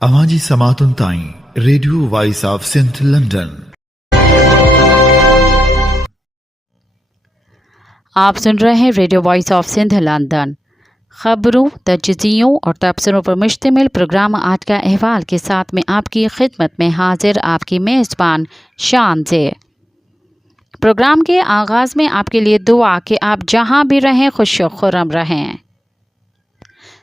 आवाज़ी समातुन ताईं radio voice of Sindh London. आप सुन रहे हैं radio voice of Sindh London. खबरों, तजज़ियों और तबसरों पर मुश्तमिल प्रोग्राम आज का अहवाल के साथ में आपकी खिदमत में हाजिर आपकी मेज़बान शान से। प्रोग्राम के आगाज़ में आपके लिए दुआ कि आप जहां भी रहें खुश खुर्रम रहें।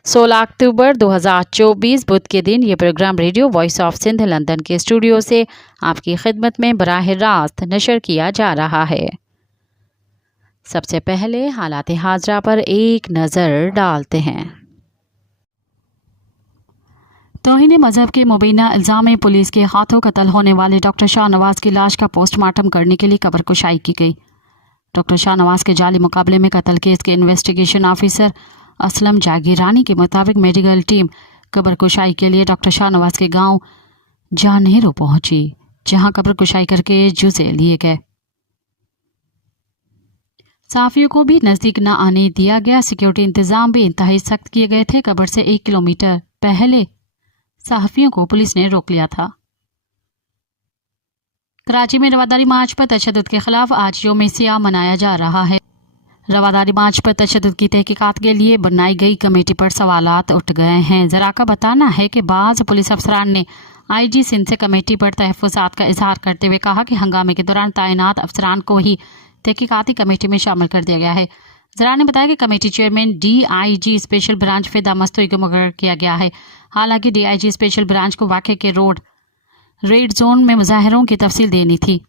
16 अक्टूबर 2024 बुध के दिन ये programme radio voice of Sindh London के स्टूडियो से आपकी खिदमत में बराह रास्त नशर किया जा रहा है। सबसे पहले हालात हाजरा पर एक नज़र डालते हैं। तौहीन मजहब के मुबीना इल्ज़ाम में पुलिस के हाथों कत्ल होने वाले डॉक्टर शाहनवाज की लाश का पोस्टमार्टम करने के लिए कब्र कुशाई की गई। डॉक्टर शाहनवाज के जाली मुकाबले में कत्ल केस के इन्वेस्टिगेशन ऑफिसर असलम जागीरानी के मुताबिक मेडिकल टीम कब्र कुशाई के लिए डॉक्टर शाहनवाज के गांव जानेरो पहुंची, जहां कब्र कुशाई करके जुज़े लिए गए। सहाफ़ियों को भी नज़दीक न आने दिया गया। सिक्योरिटी इंतजाम भी इंतहाई सख्त किए गए थे। कब्र से 1 किलोमीटर पहले सहाफ़ियों को पुलिस ने रोक लिया था। कराची में रवादारी मार्च पर तशद्दुद के खिलाफ आज यौम सियाह मनाया जा रहा है। रवादारी मार्च पर तशद्दुद की तहकीकात के लिए बनाई गई कमेटी पर सवालात उठ गए हैं। ज़रा का बताना है कि बाज़ पुलिस अफसरान ने IG सिंध से कमेटी पर तहफ़्फ़ुज़ात का इजहार करते हुए कहा कि हंगामे के दौरान तैनात अफसरान को ही तहकीकाती कमेटी में शामिल कर दिया गया है। ज़रा ने बताया कि committee chairman DIG special branch फिदा मस्तूरी को मुकर्रर किया गया है। हालांकि DIG स्पेशल ब्रांच को वाक़े के रेड जोन में मुजाहिरों की तफसील देनी थी।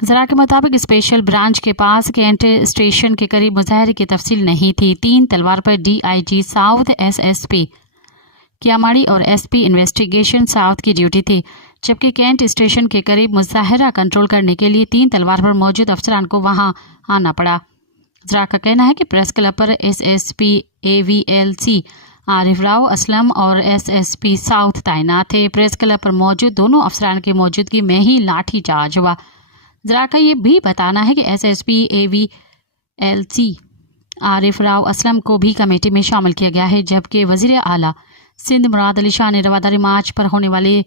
ज़रा के मुताबिक स्पेशल ब्रांच के पास कैंट स्टेशन के करीब मुजाहिरे की तफसील नहीं थी। 3 तलवार पर DIG साउथ, SSP कियामाड़ी और SP इन्वेस्टिगेशन साउथ की ड्यूटी थी, जबकि कैंट स्टेशन के करीब मुजाहिरा कंट्रोल करने के लिए 3 तलवार पर मौजूद अफसरान को वहां आना पड़ा। ज़रा का कहना है कि प्रेस क्लब पर SSP AVLC आरिफ राव असलम और SSP साउथ तैनात थे। प्रेस क्लब पर मौजूद दोनों अफसरान की मौजूदगी में ही लाठी चार्ज हुआ। ज़रा का ये भी बताना है कि SSP AVLC आरिफ राव असलम को भी कमेटी में शामिल किया गया है, जबकि वज़ीर आला सिंध मुराद अली शाह ने रवादारी मार्च पर होने वाले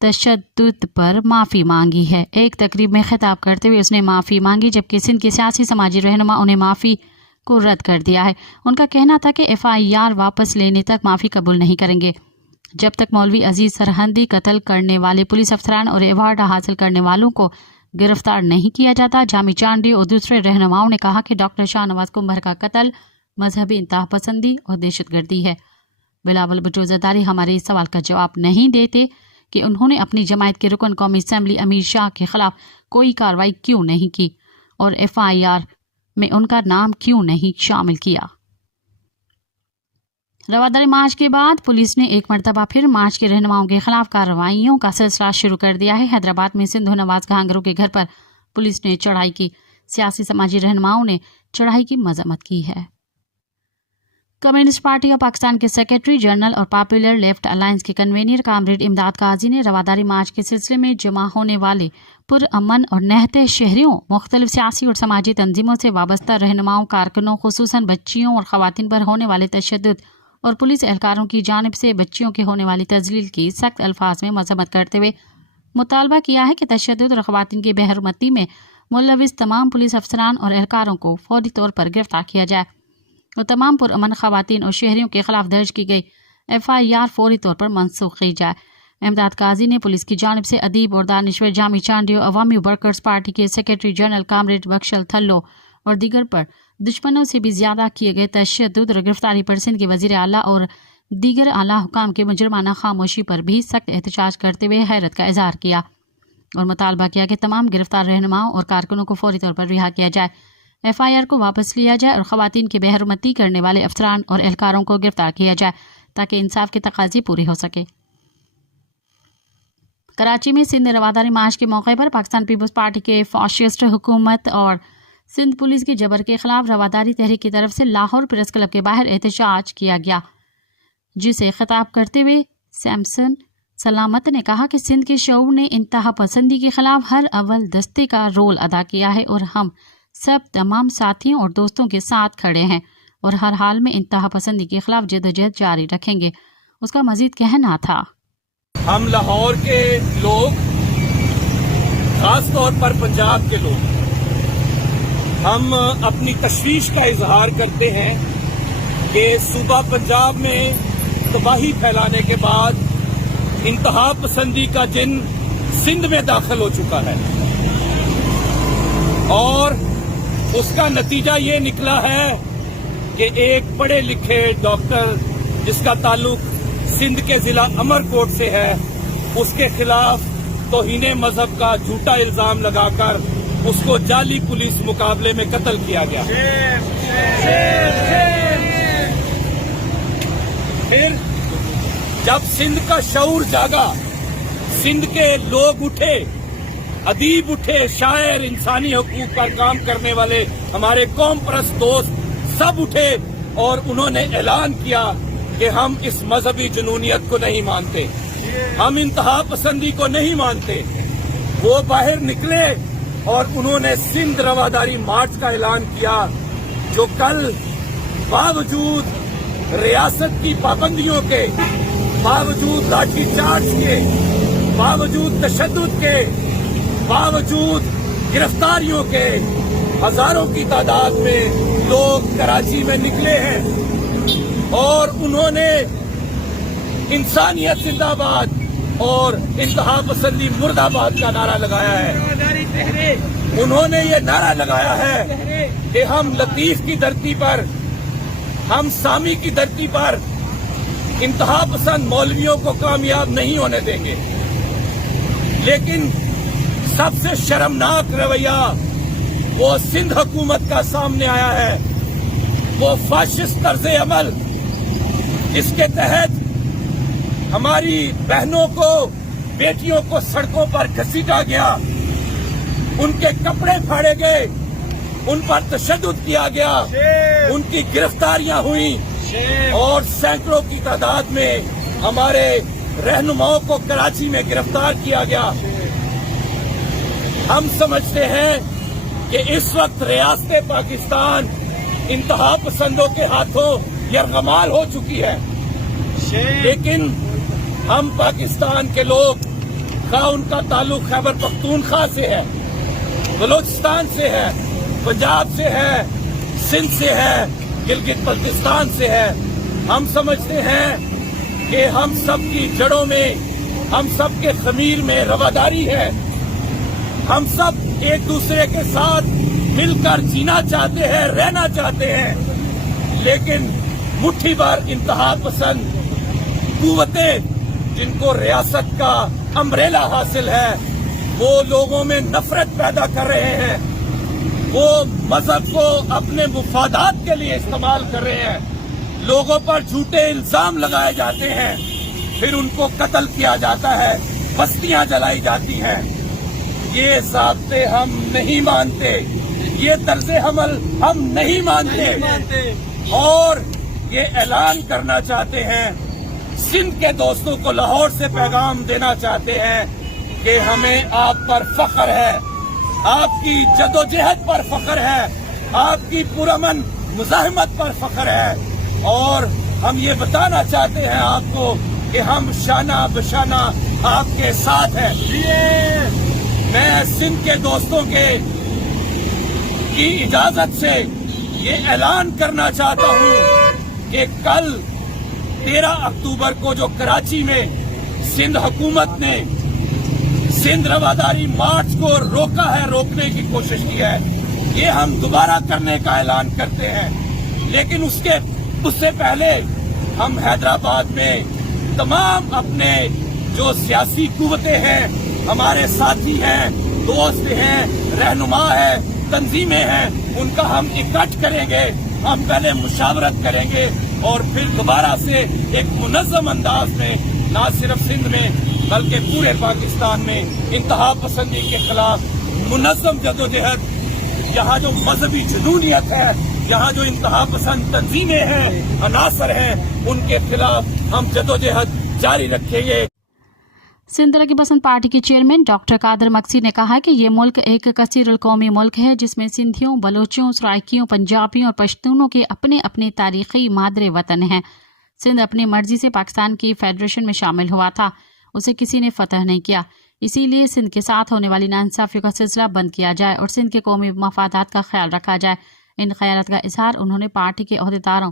तशद्दुद पर माफ़ी मांगी है। एक तकरीब में खिताब करते हुए उसने माफ़ी मांगी, जबकि सिंध के सियासी समाजी रहनुमा उन्हें माफ़ी को रद्द कर दिया है। उनका कहना था कि FIR वापस लेने तक माफ़ी कबूल नहीं करेंगे जब तक मौलवी अजीज सरहंदी कत्ल करने वाले पुलिस अफसरान और अवार्ड हासिल करने वालों को गिरफ्तार नहीं किया जाता। जामी चांडी और दूसरे रहनुमाओं ने कहा कि डॉक्टर शाहनवाज कुंभर का कत्ल मजहबी इंतहा पसंदी और दहशतगर्दी है। बिलावल भुट्टो ज़रदारी हमारे इस सवाल का जवाब नहीं देते कि उन्होंने अपनी जमायत के रुकन कौमी असम्बली अमीर शाह के खिलाफ कोई कार्रवाई क्यों नहीं की और FIR में उनका नाम क्यों नहीं शामिल किया। रवादारी मार्च के बाद पुलिस ने एक मरतबा फिर मार्च के रहनुमाओं के खिलाफ कार्रवाइयों का सिलसिला शुरू कर दिया है। हैदराबाद में सिंधु नवाज घांगरू के घर पर पुलिस ने चढ़ाई की। सियासी समाजी रहनुमाओं ने चढ़ाई की मजम्मत की है। कम्युनिस्ट पार्टी ऑफ पाकिस्तान के सेक्रेटरी जनरल और पॉपुलर लेफ्ट अलायंस के कन्वीनर कामरेड इमदाद काजी ने रवादारी मार्च के सिलसिले में जमा होने वाले पुरअमन और नहते शहरियों, मुख्तलिफ सियासी और समाजी तंजीमों से वाबस्ता रहनुमाओं, कारकुनों, खुसूसन बच्चियों और खवातीन पर होने वाले तशद्दुद और पुलिस एहलकारों की जानिब से बच्चियों के होने वाली तजलील की सख्त अल्फाज में मजम्मत करते हुए मुतालबा किया है कि तशद्दुद और खवातीन की बेहरमती में मुलविस तमाम पुलिस अफसरान और एहलकारों को फौरी तौर पर गिरफ्तार किया जाए और तमाम पुरअमन खवातीन और शहरियों के खिलाफ दर्ज की गई FIR फौरी तौर पर मनसूख की जाए। इमदाद काजी ने पुलिस की जानिब से अदीब और दानिश्वर जामी चांडी और अवामी वर्कर्स पार्टी के सेक्रेटरी जनरल कामरेड बख्शल थल्लो और दीगर पर दुश्मनों से भी ज्यादा किए गए तशद्दुद और गिरफ्तारी पर सिंध के वजीर आला और दीगर आला हुकाम के मुजरमाना खामोशी पर भी सख्त एहतजाज करते हुए हैरत का इजहार किया और मुतालबा किया कि तमाम गिरफ्तार रहनुमाओं और कारकुनों को फौरी तौर पर रिहा किया जाए, FIR को वापस लिया जाए और खवातीन की बेहरमती करने वाले अफसरान और एहलकारों को गिरफ्तार किया जाए ताकि इंसाफ के तकाज़े पूरे हो सके। कराची में सिंध रवादारी मार्च के मौके पर पाकिस्तान पीपल्स पार्टी के फाशिस्ट हुकूमत और सिंध पुलिस के जबर के खिलाफ रवादारी तहरीक की तरफ से लाहौर प्रेस क्लब के बाहर एहतजाज किया गया, जिसे खिताब करते हुए सैमसन सलामत ने कहा कि सिंध के शऊर ने इंतहा पसंदी के खिलाफ हर अव्वल दस्ते का रोल अदा किया है और हम सब तमाम साथियों और दोस्तों के साथ खड़े हैं और हर हाल में इंतहा पसंदी के खिलाफ जदोजहद जारी रखेंगे اس کا مزید کہنا تھا۔ ہم لاہور کے لوگ، خاص طور پر پنجاب کے لوگ، ہم اپنی تشویش کا اظہار کرتے ہیں کہ صوبہ پنجاب میں تباہی پھیلانے کے بعد انتہا پسندی کا جن سندھ میں داخل ہو چکا ہے، اور اس کا نتیجہ یہ نکلا ہے کہ ایک پڑھے لکھے ڈاکٹر جس کا تعلق سندھ کے ضلع امرکوٹ سے ہے، اس کے خلاف توہین مذہب کا جھوٹا الزام لگا کر اس کو جعلی پولیس مقابلے میں قتل کیا گیا۔ پھر جب سندھ کا شعور جاگا، سندھ کے لوگ اٹھے، ادیب اٹھے، شاعر، انسانی حقوق پر کام کرنے والے ہمارے قوم پرست دوست سب اٹھے اور انہوں نے اعلان کیا کہ ہم اس مذہبی جنونیت کو نہیں مانتے، ہم انتہا پسندی کو نہیں مانتے۔ وہ باہر نکلے اور انہوں نے سندھ رواداری مارچ کا اعلان کیا، جو کل باوجود ریاست کی پابندیوں کے، باوجود لاٹھی چارج کے، باوجود تشدد کے، باوجود گرفتاریوں کے، ہزاروں کی تعداد میں لوگ کراچی میں نکلے ہیں اور انہوں نے انسانیت زندہ باد اور انتہا پسندی مرد آباد کا نعرہ لگایا ہے۔ انہوں نے یہ نعرہ لگایا ہے کہ ہم لطیف کی دھرتی پر، ہم سامی کی دھرتی پر انتہا پسند مولویوں کو کامیاب نہیں ہونے دیں گے۔ لیکن سب سے شرمناک رویہ وہ سندھ حکومت کا سامنے آیا ہے، وہ فاشسٹ طرز عمل جس کے تحت ہماری بہنوں کو، بیٹیوں کو سڑکوں پر گھسیٹا گیا، ان کے کپڑے پھاڑے گئے، ان پر تشدد کیا گیا، ان کی گرفتاریاں ہوئیں اور سینکڑوں کی تعداد میں ہمارے رہنماؤں کو کراچی میں گرفتار کیا گیا۔ ہم سمجھتے ہیں کہ اس وقت ریاست پاکستان انتہا پسندوں کے ہاتھوں یرغمال ہو چکی ہے، لیکن ہم پاکستان کے لوگ، خواہ ان کا تعلق خیبر پختونخوا سے ہے، بلوچستان سے ہے، پنجاب سے ہے، سندھ سے ہے، گلگت بلتستان سے ہے، ہم سمجھتے ہیں کہ ہم سب کی جڑوں میں، ہم سب کے خمیر میں رواداری ہے، ہم سب ایک دوسرے کے ساتھ مل کر جینا چاہتے ہیں، رہنا چاہتے ہیں، لیکن مٹھی بھر انتہا پسند قوتیں جن کو ریاست کا امبریلا حاصل ہے، وہ لوگوں میں نفرت پیدا کر رہے ہیں، وہ مذہب کو اپنے مفادات کے لیے استعمال کر رہے ہیں، لوگوں پر جھوٹے الزام لگائے جاتے ہیں، پھر ان کو قتل کیا جاتا ہے، بستیاں جلائی جاتی ہیں۔ یہ ضابطے ہم نہیں مانتے، یہ طرز عمل ہم نہیں مانتے، اور یہ اعلان کرنا چاہتے ہیں، سندھ کے دوستوں کو لاہور سے پیغام دینا چاہتے ہیں کہ ہمیں آپ پر فخر ہے، آپ کی جدوجہد پر فخر ہے، آپ کی پرامن مزاحمت پر فخر ہے، اور ہم یہ بتانا چاہتے ہیں آپ کو کہ ہم شانہ بشانہ آپ کے ساتھ ہیں۔ میں سندھ کے دوستوں کی اجازت سے یہ اعلان کرنا چاہتا ہوں کہ کل 13 اکتوبر کو جو کراچی میں سندھ حکومت نے سندھ رواداری مارچ کو روکا ہے، روکنے کی کوشش کی ہے، یہ ہم دوبارہ کرنے کا اعلان کرتے ہیں، لیکن اس سے پہلے ہم حیدرآباد میں تمام اپنے جو سیاسی قوتیں ہیں، ہمارے ساتھی ہیں، دوست ہیں، رہنما ہیں، تنظیمیں ہیں، ان کا ہم اکٹھ کریں گے، ہم پہلے مشاورت کریں گے اور پھر دوبارہ سے ایک منظم انداز میں نہ صرف سندھ میں بلکہ پورے پاکستان میں انتہا پسندی کے خلاف منظم جدوجہد، یہاں جو مذہبی جنونیت ہے، یہاں جو انتہا پسند تنظیمیں ہیں، عناصر ہیں، ان کے خلاف ہم جدوجہد جاری رکھیں گے۔ سندھ ترقی پسند پارٹی کے چیئرمین ڈاکٹر قادر مکسی نے کہا کہ یہ ملک ایک کثیر القومی ملک ہے جس میں سندھیوں، بلوچوں، سرائکیوں، پنجابیوں اور پشتونوں کے اپنے اپنے تاریخی مادر وطن ہیں۔ सिंध अपनी मर्जी से पाकिस्तान की फेडरेशन में शामिल हुआ था, उसे किसी ने फतह नहीं किया। इसीलिए सिंध के साथ होने वाली नाइंसाफियों का सिलसिला बंद किया जाए और सिंध के कौमी मफादात का ख्याल रखा जाए। इन ख्यालात का इजहार उन्होंने पार्टी के अहदेदारों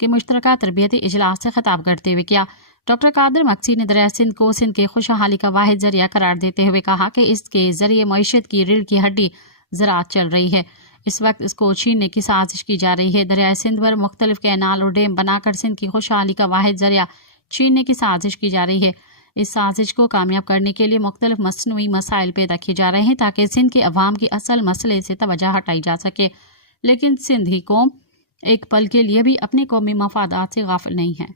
के मुश्तरका तरबियती इजलास से खिताब करते हुए किया। डॉक्टर कादिर मक्सी ने दरिया सिंध को सिंध के खुशहाली का वाहिद जरिया करार देते हुए कहा कि इसके जरिए मईशत की रीढ़ की हड्डी ज़राअत चल रही है। इस वक्त इसको छीनने की साजिश की जा रही है। दरिया सिंध पर मुख्तलिफ कैनाल और डैम बनाकर सिंध की खुशहाली का वाहिद जरिया छीनने की साजिश की जा रही है। इस साजिश को कामयाब करने के लिए मुख्तलिफ मसनूई मसाइल पैदा किए जा रहे हैं ताकि सिंध के अवाम के असल मसले से तवज्जो हटाई जा सके। लेकिन सिंधी कौम एक पल के लिए भी अपने कौमी मफादात से गाफिल नहीं है।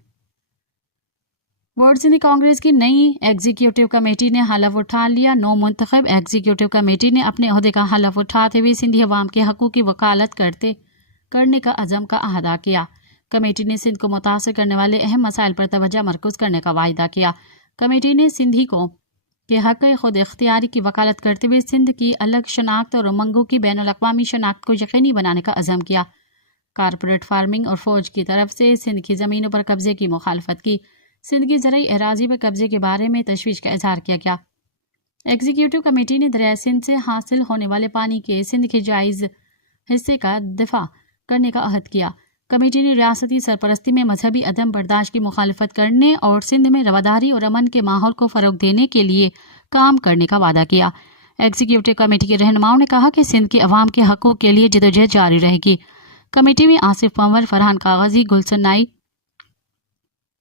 बोर्ड सिंधी कांग्रेस की नई एग्जीक्यूटिव कमेटी ने हलफ उठा लिया। नौ मुंतखब एग्जीक्यूटिव कमेटी ने अपने ओहदे का हलफ उठाते हुए सिंधी अवाम के हकूक़ की वकालत करने का अज़म का अहदा किया। कमेटी ने सिंध को मुतासर करने वाले अहम मसाइल पर तवज्जो मरकूज करने का वायदा किया। कमेटी ने सिंधी कौम के हक़ खुद इख्तियारी की वकालत करते हुए सिंध की अलग शनाख्त और उमंगों की बैनुल-अक़वामी शनाख्त को यकीनी बनाने का अज़म किया। कारपोरेट फार्मिंग और फौज की तरफ से सिंध की ज़मीनों पर कब्जे की मुखालफत की। सिंध की ज़रई अराज़ी पर कब्जे के बारे में तशवीश का इजहार किया गया। एग्जीक्यूटिव कमेटी ने दरिया सिंध से हासिल होने वाले पानी के सिंध के जायज़ हिस्से का दिफा करने का अहद किया। कमेटी ने रियासती सरपरस्ती में मजहबी अदम बर्दाश्त की मुखालफत करने और सिंध में रवादारी और अमन के माहौल को फ़रोग देने के लिए काम करने का वादा किया। एग्जीक्यूटिव कमेटी के रहनुमाओं ने कहा कि सिंध के अवाम के हकूक़ के लिए जदोजहद जारी रहेगी। कमेटी में आसिफ पंवर, फरहान कागजी, गुलशन नाई,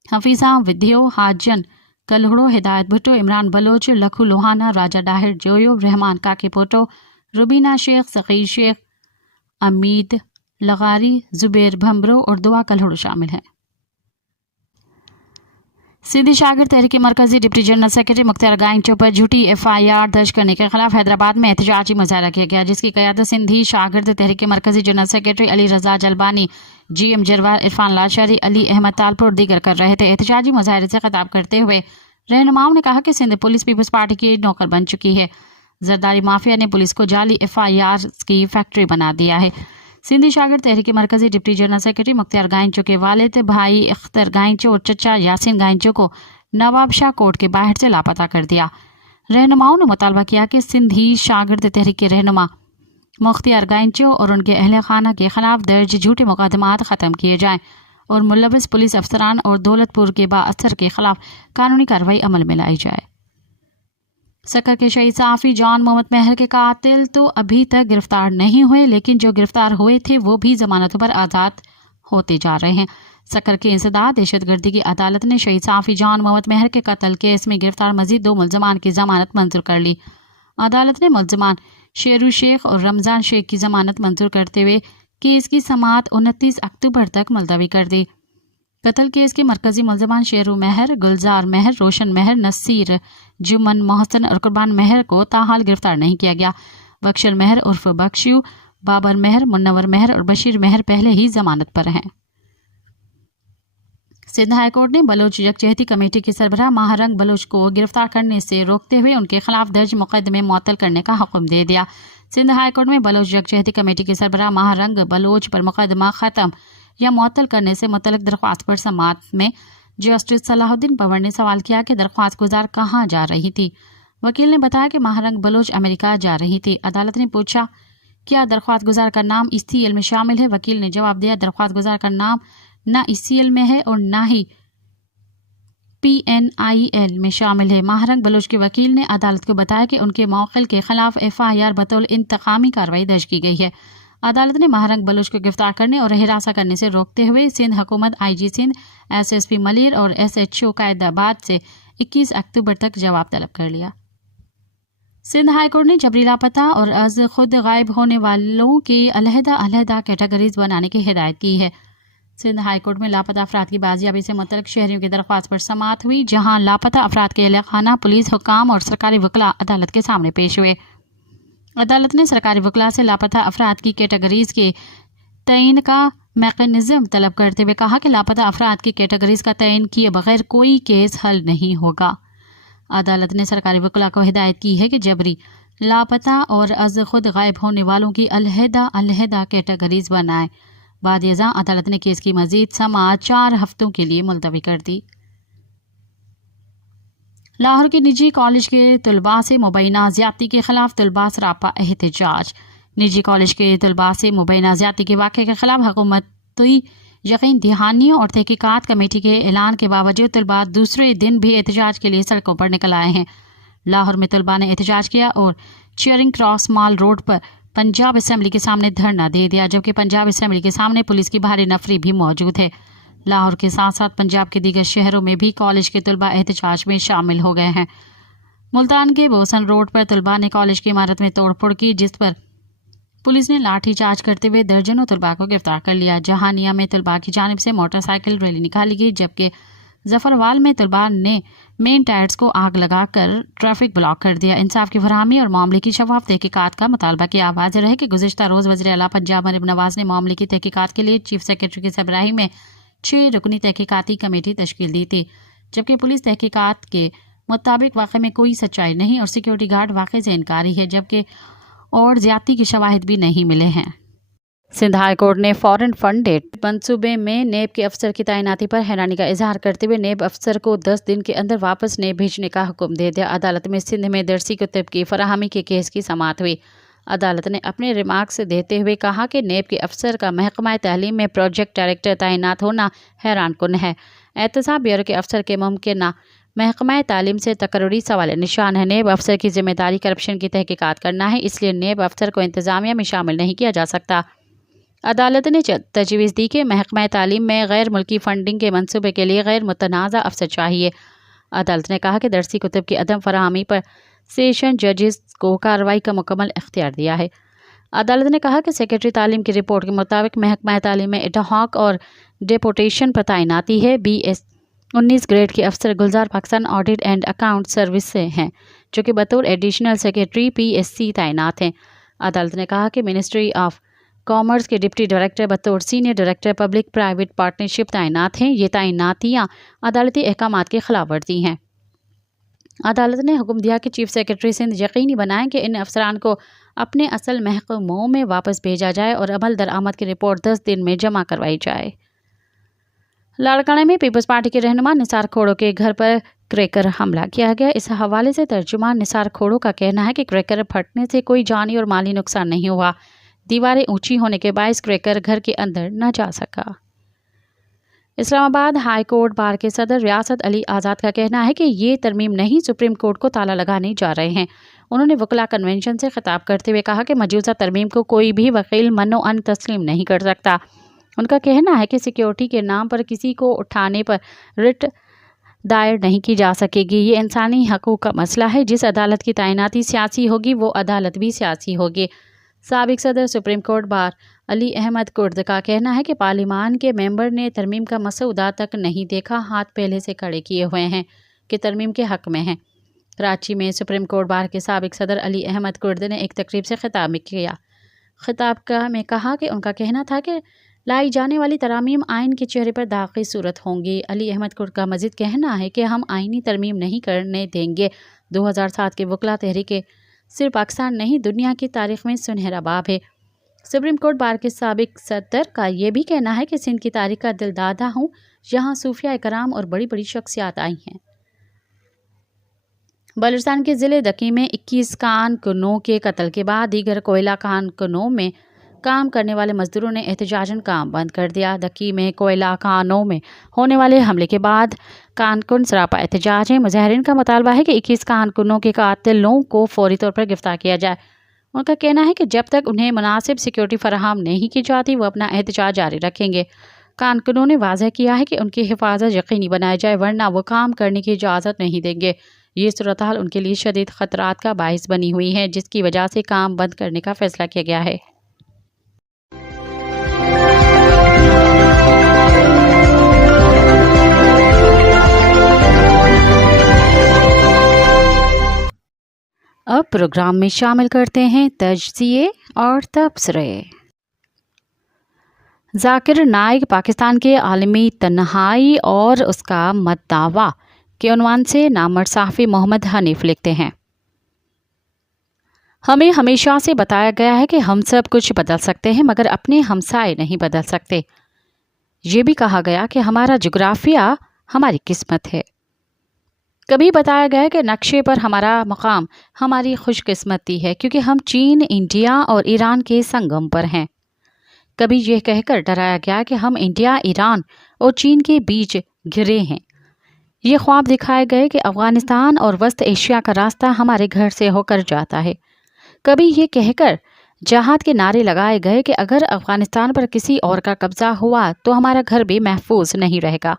हफीज़ा विद्यो, हाजन कल्हड़ो, हिदायत भुट्टो, इमरान बलोच, लखू लोहाना, राजा डाहिर जोयो, रहमान काके पोटो, रुबीना शेख, सकीर शेख, अमीद लगारी, जुबैर भम्बरो और दुआ कल्हड़ो शामिल हैं। सिंधी शागिर्द तहरीक मरकजी डिप्टी जनरल सेक्रेटरी मुख्तार गाइंचो पर झूठी FIR दर्ज करने के खिलाफ हैदराबाद में एहतजाजी मुजाहरा किया गया, जिसकी क़यादत सिंधी शागिर्द तहरीक मरकजी जनरल सेक्रेटरी अली रजा जलबानी, GM जरवार, इरफान लाशारी, अली अहमद तालपुर और दीगर कर रहे थे। एहतजाजी मुजाहरे से खिताब करते हुए रहनुमाओं ने कहा कि सिंध पुलिस पीपल्स पार्टी की नौकर बन चुकी है। जरदारी माफिया ने पुलिस को जाली FIR की फैक्ट्री बना दिया है। सिंधी शागिर्द तहरीक मरकजी डिप्टी जनरल सेक्रेटरी मुख्तार गाइंचो के वालिद भाई अख्तर गाइंचो और चचा यासिन गाइंचो को नवाब शाह कोर्ट के बाहर से लापता कर दिया। रहनुमाओं ने मुतालबा किया कि सिंधी शागिर्द तहरीक के रहनुमा मुख्तार गाइंचो और उनके अहल खाना के खिलाफ दर्ज झूठे मुकदमात ख़त्म किए जाएं और मुलविस पुलिस अफसरान और दौलतपुर के बाअसर के खिलाफ कानूनी कार्रवाई अमल में लाई जाए। सक्कर के शहीद सहाफ़ी जॉन मोहम्मद मेहर के कातिल तो अभी तक गिरफ्तार नहीं हुए, लेकिन जो गिरफ्तार हुए थे वो भी जमानतों पर आज़ाद होते जा रहे हैं। सक्कर के इंसदाद दहशतगर्दी की अदालत ने शहीद सहाफ़ी जॉन मोहम्मद मेहर के कत्ल केस में गिरफ्तार मजीद 2 मुलजमान की जमानत मंजूर कर ली। अदालत ने मुलजमान शेरू शेख और रमज़ान शेख की जमानत मंजूर करते हुए केस की समाअत 29 अक्टूबर तक मुलतवी कर दी। कत्ल केस के मरकजी मुलजमान शेरू मेहर, गुलजार मेहर, रोशन मेहर, नसीर जुमन मोहसन और कुर्बान मेहर को ताहाल गिरफ्तार नहीं किया गया। बख्शर मेहर उर्फ बख्शू, बाबर मेहर, मुन्नवर मेहर और बशीर मेहर पहले ही जमानत पर हैं। सिंध हाई कोर्ट ने बलोच यकजहती कमेटी के सरबराह महारंग बलोच को गिरफ्तार करने से रोकते हुए उनके खिलाफ दर्ज मुकदमे मुअत्तल करने का हुक्म दे दिया। सिंध हाई कोर्ट में बलोच यकजहती कमेटी के सरबराह महारंग बलोच पर मुकदमा ख़त्म या मुअत्तल करने से मुतल्लिक़ दरख्वास्त पर समाअत में जस्टिस सलाहुद्दीन पंवर ने सवाल किया कि दरख्वास्त गुजार कहाँ जा रही थी। वकील ने बताया कि महारंग बलोच अमेरिका जा रही थी। अदालत ने पूछा, क्या दरख्वास्त गुजार का नाम इस CL में शामिल है? वकील ने जवाब दिया, दरख्वास्त गुजार का नाम ना इस CL में है और ना ही PNIL में शामिल है। महारंग बलोच के वकील ने अदालत को बताया कि उनके मौक़िल के खिलाफ FIR बतौर इंतकामी कार्रवाई दर्ज की गई है। अदालत ने महारंग बलोच को गिरफ्तार करने और हिरासत करने से रोकते हुए सिंध हुकूमत, IG सिंध, SSP मलिर और SHO कायदाबाद से 21 अक्टूबर तक जवाब तलब कर लिया। सिंध हाई कोर्ट ने जबरी लापता और अज खुद गायब होने वालों की अलहदा कैटेगरीज बनाने की हिदायत की है। सिंध हाई कोर्ट में लापता अफराद की बाजियाबी से मुतल्लिक़ शहरियों की दरख्वास्त पर समाअत हुई, जहां लापता अफराद के अहल खाना, पुलिस, हुक्काम और सरकारी वकला अदालत के सामने पेश हुए। अदालत ने सरकारी वकला से लापता अफराद की कैटेगरीज के तयन का मैकेनिज्म तलब करते हुए कहा कि लापता अफराद की कैटेगरीज का तयन किए बगैर कोई केस हल नहीं होगा। अदालत ने सरकारी वकला को हिदायत की है कि जबरी लापता और अज खुद गायब होने वालों की अलहदा कैटेगरीज बनाए। बाद अज़ां अदालत ने केस की मजीद समाअत 4 हफ्तों के लिए मुलतवी कर दी। लाहौर के निजी कॉलेज के तलबा से मुबैना ज़्यादती के खिलाफ तलबा सरापा एहतजाज। निजी कॉलेज के तलबा से मुबैना ज़्यादती के वाक़े के खिलाफ हुकूमती यकीन दहानी और तहकीकात कमेटी के ऐलान के बावजूद तलबा दूसरे दिन भी एहतजाज के लिए सड़कों पर निकल आए हैं। लाहौर में तलबा ने एहतजाज किया और चेयरिंग क्रॉस माल रोड पर पंजाब असम्बली के सामने धरना दे दिया, जबकि पंजाब असम्बली के सामने पुलिस की भारी नफरी भी मौजूद है। लाहौर के साथ साथ पंजाब के दीगर शहरों में भी कॉलेज के तलबा एहतजाज में शामिल हो गए हैं। मुल्तान के बोसन रोड पर तलबा ने कॉलेज की इमारत में तोड़फोड़ की, जिस पर पुलिस ने लाठीचार्ज करते हुए दर्जनों तलबा को गिरफ्तार कर लिया। जहानिया में तलबा की जानिब से मोटरसाइकिल रैली निकाली गई, जबकि जफरवाल में तलबा ने मेन टायर्स को आग लगाकर ट्रैफिक ब्लॉक कर दिया। इंसाफ की फरहमी और मामले की शफाफ तहकीकात का मुतालबा किया। वाज़ेह रहे कि गुज़िश्ता रोज़ वज़ीर आला पंजाब मरीम नवाज ने मामले की तहकीकात के लिए चीफ सेक्रेटरी की सरबराही में 6 रुकनी तहकीकाती कमेटी तश्कील दी थी, जबकि पुलिस तहकीकात के मुताबिक वाक़े में कोई सच्चाई नहीं और सिक्योरिटी गार्ड वाक़े से इनकारी है, जबकि और ज्यादती के शवाहिद भी नहीं मिले हैं। सिंध हाई कोर्ट ने फॉरेन फंडेड मंसूबे में नेब के अफसर की तैनाती पर हैरानी का इजहार करते हुए नेब अफसर को 10 दिन के अंदर वापस नेब भेजने का हुक्म दे दिया। अदालत में सिंध में दरसी कुतुब की फराहमी के केस की समाअत हुई। अदालत ने अपने रिमार्क्स देते हुए कहा कि नेब के अफसर का महकमा तालीम में प्रोजेक्ट डायरेक्टर तैनात होना हैरान कुन है। एहतसाब ब्यूरो के अफसर के मुमकिन महकमा तालीम से तकर्री सवाल निशान है। नेब अफसर की जिम्मेदारी करप्शन की तहकीकात करना है, इसलिए नेब अफसर को इंतजामिया में शामिल नहीं किया जा सकता। अदालत ने तजवीज़ दी कि महकमा तालीम में गैर मुल्की फंडिंग के मनसूबे के लिए गैर मुतनाज़ा अफसर चाहिए। अदालत ने कहा कि दरसी कुतुब की अदम फराहमी पर सेशन जजेस को कार्रवाई का मुकम्मल इख्तियार दिया है। अदालत ने कहा कि सेक्रेटरी तालीम की रिपोर्ट के मुताबिक महकमा तालीम में एडहॉक और डेपोटेशन पर तैनाती है। BS 19 ग्रेड के अफसर Gulzar Pakistan audit and account service से हैं, जो कि बतौर एडिशनल सेक्रेटरी PSC तैनात हैं। अदालत ने कहा कि मिनिस्ट्री ऑफ कॉमर्स के डिप्टी डायरेक्टर बतौर senior director public private partnership तैनात हैं। ये तैनातियाँ अदालती अहकामात की खिलाफ वर्जी हैं। अदालत ने हुक्म दिया कि चीफ सेक्रेटरी सिंध यकीनी बनाएं कि इन अफसरान को अपने असल महकमों में वापस भेजा जाए और अमल दरामद की रिपोर्ट 10 दिन में जमा करवाई जाए। लाड़काना में पीपल्स पार्टी के रहनुमा निसार खोड़ो के घर पर क्रैकर हमला किया गया। इस हवाले से तर्जुमान निसार खोड़ो का कहना है कि क्रैकर फटने से कोई जानी और माली नुकसान नहीं हुआ। दीवारें ऊंची होने के बायस क्रैकर घर के अंदर न जा सका। इस्लामाबाद हाई कोर्ट बार के सदर रियासत अली आज़ाद का कहना है कि ये तरमीम नहीं, सुप्रीम कोर्ट को ताला लगाने जा रहे हैं। उन्होंने वकला कन्वेंशन से खिताब करते हुए कहा कि मौजूदा तरमीम को कोई भी वकील मनो अन तस्लीम नहीं कर सकता। उनका कहना है कि सिक्योरिटी के नाम पर किसी को उठाने पर रिट दायर नहीं की जा सकेगी। ये इंसानी हकूक़ का मसला है। जिस अदालत की तैनाती सियासी होगी वो अदालत भी सियासी होगी। साबिक सदर supreme court bar Ali Ahmad Kurd का कहना है कि पार्लिमान के मेंबर ने तरमीम का मसौदा तक नहीं देखा, हाथ पहले से खड़े किए हुए हैं कि तरमीम के हक़ में हैं। कराची में सुप्रीम कोर्ट बार के साबिक सदर अली अहमद कुर्द ने एक तकरीब से खिताब किया। में कहा कि उनका कहना था कि लाई जाने वाली तरामीम आइन के चेहरे पर दागी सूरत होंगी। अली अहमद कुर्द का मज़ीद कहना है कि हम आइनी तरमीम नहीं करने देंगे। 2007 के वकला तहरीक सिर्फ पाकिस्तान नहीं, दुनिया की तारीख में सुनहरा बाब है। सुप्रीम कोर्ट बार के साबिक सदर का ये भी कहना है कि सिंध की तारीख का दिलदादा हूँ, यहाँ सूफिया कराम और बड़ी बड़ी शख्सियात आई हैं। बलूचिस्तान के ज़िले दकी में 21 कारकुनों के कत्ल के बाद दीगर कोयला कारकुनों में काम करने वाले मजदूरों ने एहतजाजन काम बंद कर दिया। दकी में कोयला खानों में होने वाले हमले के बाद कारकुन सरापा एहतजाज है। मुजाहिरीन का मुतालबा है कि 21 कारकुनों के कातिलों को फौरी तौर पर गिरफ्तार किया जाए। उनका कहना है कि जब तक उन्हें मुनासिब सिक्योरिटी फराहम नहीं की जाती वो अपना एहतजाज जारी रखेंगे। कारकुनों ने वाज़ह किया है कि उनकी हिफाजत यकीनी बनाई जाए, वरना वो काम करने की इजाज़त नहीं देंगे। ये सूरत हाल उनके लिए शदीद ख़तरात का बाइस बनी हुई है, जिसकी वजह से काम बंद करने का फैसला किया गया है। अब प्रोग्राम में शामिल करते हैं तजज़िये और तबसरे। जाकिर नाइक पाकिस्तान के आलमी तन्हाई और उसका मद्दावा के उन्वान से नामवर सहाफ़ी मोहम्मद हनीफ लिखते हैं। हमें हमेशा से बताया गया है कि हम सब कुछ बदल सकते हैं मगर अपने हमसाए नहीं बदल सकते। ये भी कहा गया कि हमारा जुग्राफिया हमारी किस्मत है। कभी बताया गया कि नक्शे पर हमारा मकाम हमारी खुशकिस्मती है क्योंकि हम चीन, इंडिया और ईरान के संगम पर हैं। कभी यह कहकर डराया गया कि हम इंडिया, ईरान और चीन के बीच घिरे हैं। ये ख्वाब दिखाए गए कि अफगानिस्तान और वस्त एशिया का रास्ता हमारे घर से होकर जाता है। कभी ये कहकर जहाद के नारे लगाए गए कि अगर अफगानिस्तान पर किसी और का कब्जा हुआ तो हमारा घर भी महफूज नहीं रहेगा।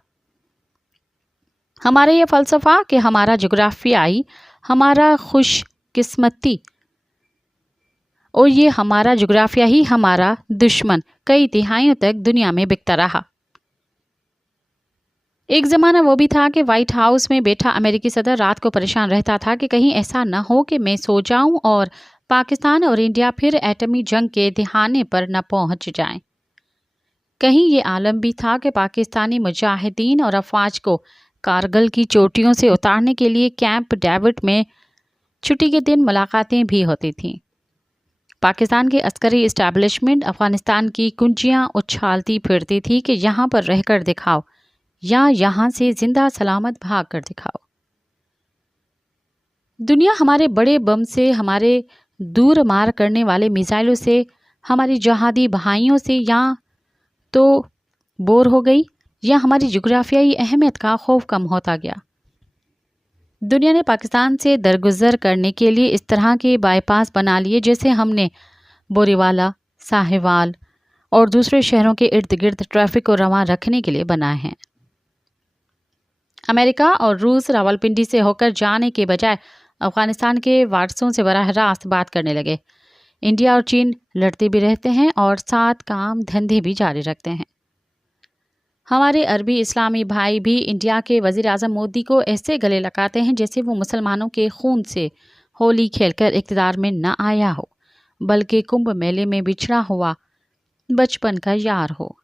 हमारा ये फ़लसफ़ा कि हमारा जुग्राफियाई हमारा खुशकिस्मती और ये हमारा जुग्राफिया ही हमारा दुश्मन कई तिहाइयों तक दुनिया में बिकता रहा। एक ज़माना वो भी था कि व्हाइट हाउस में बैठा अमेरिकी सदर रात को परेशान रहता था कि कहीं ऐसा न हो कि मैं सो जाऊं और पाकिस्तान और इंडिया फिर एटमी जंग के दिहाने पर न पहुंच जाएं। कहीं ये आलम भी था कि पाकिस्तानी मुजाहिदीन और अफवाज को कारगिल की चोटियों से उतारने के लिए कैंप डेविड में छुट्टी के दिन मुलाकातें भी होती थीं। पाकिस्तान के अस्करी इस्टेब्लिशमेंट अफगानिस्तान की कुंजियां उछालती फिरती थी कि यहाँ पर रहकर दिखाओ या यहाँ से जिंदा सलामत भाग कर दिखाओ। दुनिया हमारे बड़े बम से, हमारे दूर मार करने वाले मिसाइलों से, हमारी जहादी भाइयों से या तो बोर हो गई या हमारी जुग्राफियाई अहमियत का खौफ कम होता गया। दुनिया ने पाकिस्तान से दरगुजर करने के लिए इस तरह के बाईपास बना लिए जैसे हमने बोरीवाला, साहिवाल और दूसरे शहरों के इर्द गिर्द ट्रैफिक को रवां रखने के लिए बनाए हैं। अमेरिका और रूस रावलपिंडी से होकर जाने के बजाय अफगानिस्तान के वारसों से बराह रास्त बात करने लगे। इंडिया और चीन लड़ते भी रहते हैं और साथ काम धंधे भी जारी रखते हैं। हमारे अरबी इस्लामी भाई भी इंडिया के वज़ीर आज़म मोदी को ऐसे गले लगाते हैं जैसे वो मुसलमानों के खून से होली खेलकर इक़्तिदार में न आया हो, बल्कि कुंभ मेले में बिछड़ा हुआ बचपन का यार हो।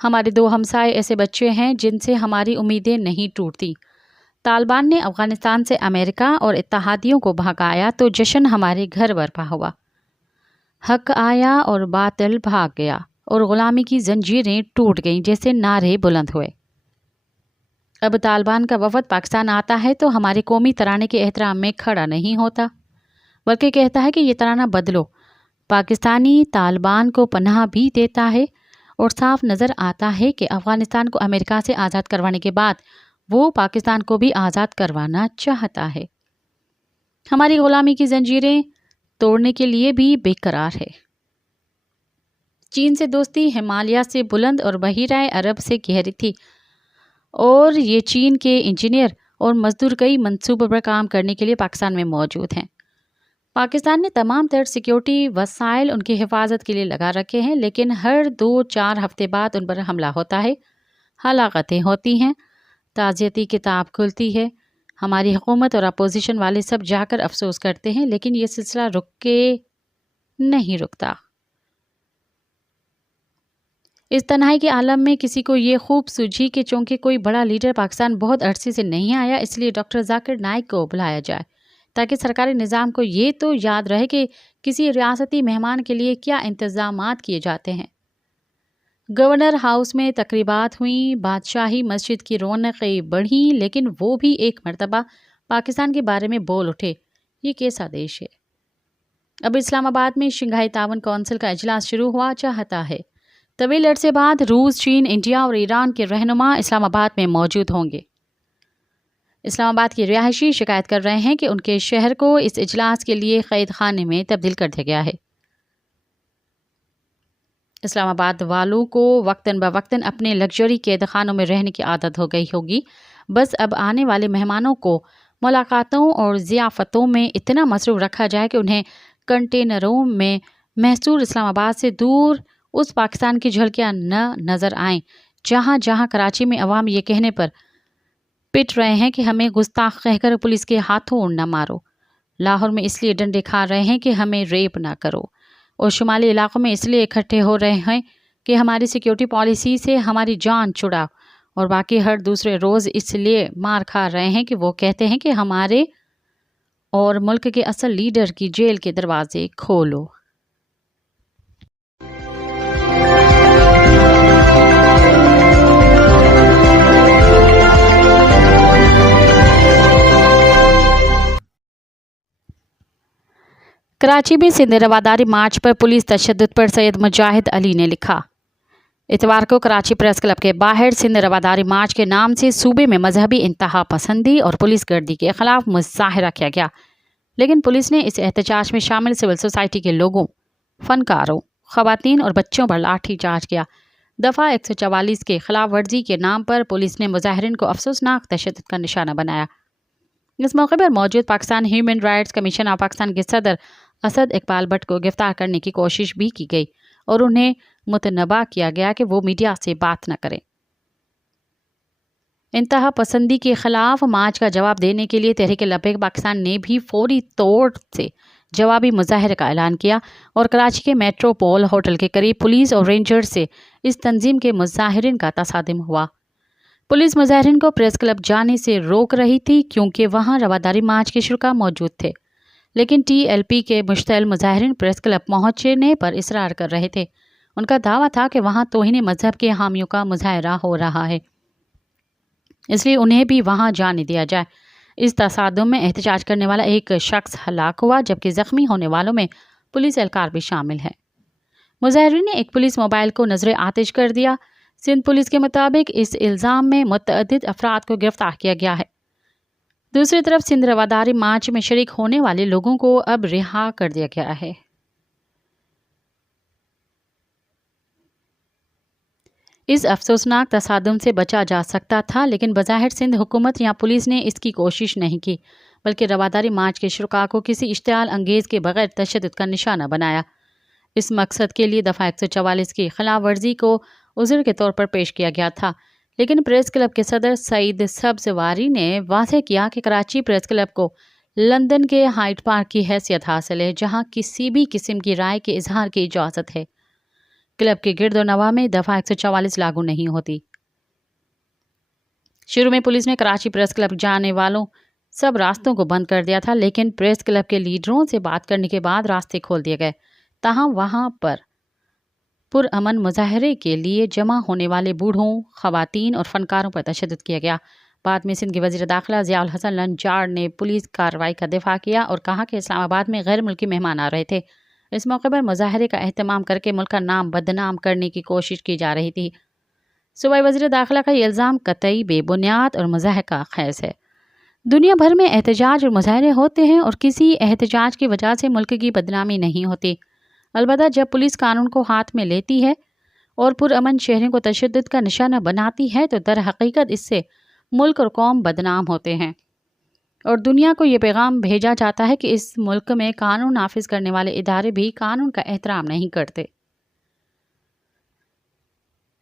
हमारे दो हमसाए ऐसे बच्चे हैं जिनसे हमारी उम्मीदें नहीं टूटती। तालिबान ने अफगानिस्तान से अमेरिका और इत्तेहादियों को भगाया तो जश्न हमारे घर बरपा हुआ। हक आया और बातिल भाग गया और ग़ुलामी की जंजीरें टूट गईं जैसे नारे बुलंद हुए। अब तालिबान का वफद पाकिस्तान आता है तो हमारे कौमी तराने के एहतराम में खड़ा नहीं होता, बल्कि कहता है कि ये तराना बदलो। पाकिस्तानी तालिबान को पनाह भी देता है और साफ नज़र आता है कि अफ़गानिस्तान को अमेरिका से आज़ाद करवाने के बाद वो पाकिस्तान को भी आज़ाद करवाना चाहता है। हमारी ग़ुलामी की जंजीरें तोड़ने के लिए भी बेकरार है। चीन से दोस्ती हिमालय से बुलंद और बहीराए अरब से गहरी थी और ये चीन के इंजीनियर और मजदूर कई मंसूबों पर काम करने के लिए पाकिस्तान में मौजूद हैं। पाकिस्तान ने तमाम तर सिक्योरिटी वसाइल उनकी हिफाजत के लिए लगा रखे हैं, लेकिन हर 2-4 हफ्ते बाद उन पर हमला होता है, हलाकतें होती हैं, ताज़ियती किताब खुलती है। हमारी हुकूमत और अपोजिशन वाले सब जाकर अफसोस करते हैं, लेकिन ये सिलसिला रुक के नहीं रुकता। इस तन्हाई के आलम में किसी को ये खूब सूझी कि चूँकि कोई बड़ा लीडर पाकिस्तान बहुत अरसे से नहीं आया, इसलिए डॉक्टर जाकिर नाइक को बुलाया जाए ताकि सरकारी निज़ाम को ये तो याद रहे कि किसी रियासती मेहमान के लिए क्या इंतज़ामात किए जाते हैं। गवर्नर हाउस में तकरीबात हुई, बादशाही मस्जिद की रौनकें बढ़ी, लेकिन वो भी एक मरतबा पाकिस्तान के बारे में बोल उठे, ये कैसा देश है। अब इस्लामाबाद में शंघाई ताउन कौंसिल का इजलास शुरू हुआ चाहता है। तवील अरसे बाद रूस, चीन, इंडिया और ईरान के रहनुमा इस्लामाबाद में मौजूद होंगे। इस्लामाबाद के रिहायशी शिकायत कर रहे हैं कि उनके शहर को इस इजलास के लिए कैद खाने में तब्दील कर दिया गया है। इस्लामाबाद वालों को वक्तन बवक्तन अपने लग्जरी कैद खानों में रहने की आदत हो गई होगी। बस अब आने वाले मेहमानों को मुलाकातों और ज़ियाफ़तों में इतना मसरूफ़ रखा जाए कि उन्हें कंटेनरों में महसूर इस्लामाबाद से दूर उस पाकिस्तान की झलकियाँ न नज़र आएं, जहाँ जहाँ कराची में अवाम ये कहने पर पिट रहे हैं कि हमें गुस्ताख कहकर पुलिस के हाथों न मारो, लाहौर में इसलिए डंडे खा रहे हैं कि हमें रेप ना करो, और शुमाली इलाक़ों में इसलिए इकट्ठे हो रहे हैं कि हमारी सिक्योरिटी पॉलिसी से हमारी जान छुड़ाओ, और बाकी हर दूसरे रोज़ इसलिए मार खा रहे हैं कि वो कहते हैं कि हमारे اور ملک کے اصل لیڈر کی جیل کے دروازے کھولو۔ کراچی میں سندھ رواداری مارچ پر پولیس تشدد پر سید مجاہد علی نے لکھا، اتوار کو کراچی پریس کلب کے باہر سندھ رواداری مارچ کے نام سے صوبے میں مذہبی انتہا پسندی اور پولیس گردی کے خلاف مظاہرہ کیا گیا، لیکن پولیس نے اس احتجاج میں شامل سول سوسائٹی کے لوگوں، فنکاروں، خواتین اور بچوں پر لاٹھی چارج کیا۔ دفعہ 144 کے خلاف ورزی کے نام پر پولیس نے مظاہرین کو افسوسناک تشدد کا نشانہ بنایا۔ اس موقع پر موجود Pakistan human rights commission of Pakistan کے صدر اسد اقبال بٹ کو گرفتار کرنے کی کوشش بھی کی گئی اور انہیں متنبہ کیا گیا کہ وہ میڈیا سے بات نہ کریں۔ انتہا پسندی کے خلاف مارچ کا جواب دینے کے لیے تحریک لبیک پاکستان نے بھی فوری طور سے جوابی مظاہرے کا اعلان کیا اور کراچی کے میٹروپول ہوٹل کے قریب پولیس اور رینجرز سے اس تنظیم کے مظاہرین کا تصادم ہوا۔ پولیس مظاہرین کو پریس کلب جانے سے روک رہی تھی کیونکہ وہاں رواداری مارچ کے شرکاء موجود تھے، لیکن ٹی ایل پی کے مشتعل مظاہرین پریس کلب پہنچنے پر اصرار کر رہے تھے۔ ان کا دعویٰ تھا کہ وہاں توہین مذہب کے حامیوں کا مظاہرہ ہو رہا ہے، اس لیے انہیں بھی وہاں جانے دیا جائے۔ اس تصادم میں احتجاج کرنے والا ایک شخص ہلاک ہوا جبکہ زخمی ہونے والوں میں پولیس اہلکار بھی شامل ہے۔ مظاہرین نے ایک پولیس موبائل کو نذر آتش کر دیا۔ سندھ پولیس کے مطابق اس الزام میں متعدد افراد کو گرفتار کیا گیا ہے۔ دوسری طرف سندھ رواداری مارچ میں شریک ہونے والے لوگوں کو اب رہا کر دیا گیا ہے۔ اس افسوسناک تصادم سے بچا جا سکتا تھا، لیکن بظاہر سندھ حکومت یا پولیس نے اس کی کوشش نہیں کی، بلکہ رواداری مارچ کے شرکاء کو کسی اشتعال انگیز کے بغیر تشدد کا نشانہ بنایا۔ اس مقصد کے لیے دفعہ 144 کی خلاف ورزی کو عذر کے طور پر پیش کیا گیا تھا، لیکن پریس کلب کے صدر سعید سبزواری نے واضح کیا کہ کراچی پریس کلب کو لندن کے ہائیڈ پارک کی حیثیت حاصل ہے، جہاں کسی بھی قسم کی رائے کے اظہار کی اجازت ہے۔ کلب کے گرد و نواح میں دفعہ 144 لاگو نہیں ہوتی۔ شروع میں پولیس نے کراچی پریس کلب جانے والوں سب راستوں کو بند کر دیا تھا، لیکن پریس کلب کے لیڈروں سے بات کرنے کے بعد راستے کھول دیے گئے۔ تاہم وہاں پر پرامن مظاہرے کے لیے جمع ہونے والے بوڑھوں، خواتین اور فنکاروں پر تشدد کیا گیا۔ بعد میں سندھ کے وزیر داخلہ ضیاء الحسن لنچاڑ نے پولیس کارروائی کا دفاع کیا اور کہا کہ اسلام آباد میں غیر ملکی مہمان آ رہے تھے۔ اس موقع پر مظاہرے کا اہتمام کر کے ملک کا نام بدنام کرنے کی کوشش کی جا رہی تھی۔ صوبائی وزیر داخلہ کا یہ الزام قطعی بے بنیاد اور مضحکہ خیز ہے۔ دنیا بھر میں احتجاج اور مظاہرے ہوتے ہیں اور کسی احتجاج کی وجہ سے ملک کی بدنامی نہیں ہوتی، البتہ جب پولیس قانون کو ہاتھ میں لیتی ہے اور پرامن شہریوں کو تشدد کا نشانہ بناتی ہے تو در حقیقت اس سے ملک اور قوم بدنام ہوتے ہیں، اور دنیا کو یہ پیغام بھیجا جاتا ہے کہ اس ملک میں قانون نافذ کرنے والے ادارے بھی قانون کا احترام نہیں کرتے۔